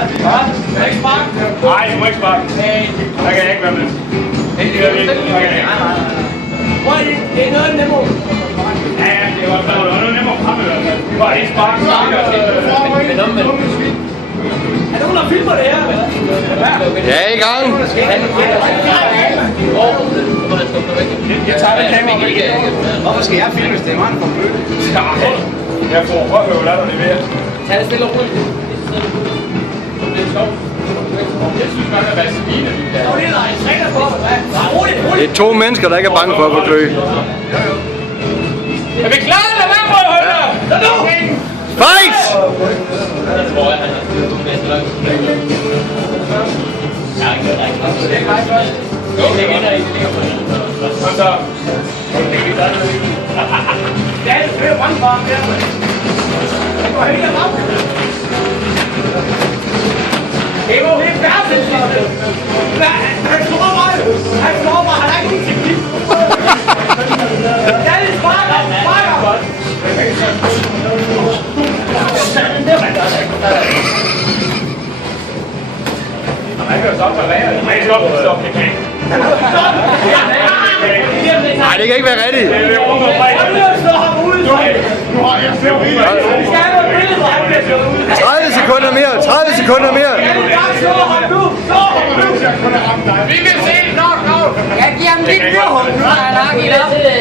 Nej, du må ikke sparke. Der kan jeg ikke være med. Det er noget nemmere. Ja, det er godt noget nemmere frem i hvert fald. Bare ikke sparke. Er der nogen, der filmer det her? Ja, i gang. Jeg tager det kamera. Hvorfor skal jeg filme, hvis det er mig, der får møde? Jeg får prøve, hvad der leverer. Tag det stille og roligt. Det er sjovt. Jeg synes godt, at vaseline er vildt. Der er lige en træner på. Roligt. Det er 2 mennesker, der ikke er bange for at få klø. Er vi klar, eller hvad, rødhønder? Så nu! Fight! Jeg tror, han har styrt nogle næste langt. Ja, ikke rigtigt. Det er ikke rigtigt. Jo, det er ikke rigtigt. Kom så. Det er det bange for. Det går helt op. Det går helt færdigt. Han slår mig. Han har ikke nogen teknik. Det er lidt sparker. Han kan stoppe for lærer. Nej, stop. Det kan ikke. Nej, det kan ikke være rigtigt. Det er rundt og bredt. Nu har jeg selv rigeligt. 30 sekunder mere, 30 sekunder mere. Vi vil se nok. Jeg giver ham lidt dyrhånd. Nu har jeg lagt i det.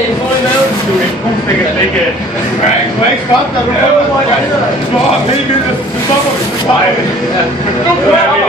Du er ikke stoppe, da du prøver. Du slår os helt vildt. Du stopper vi. Nej. Nu kører vi.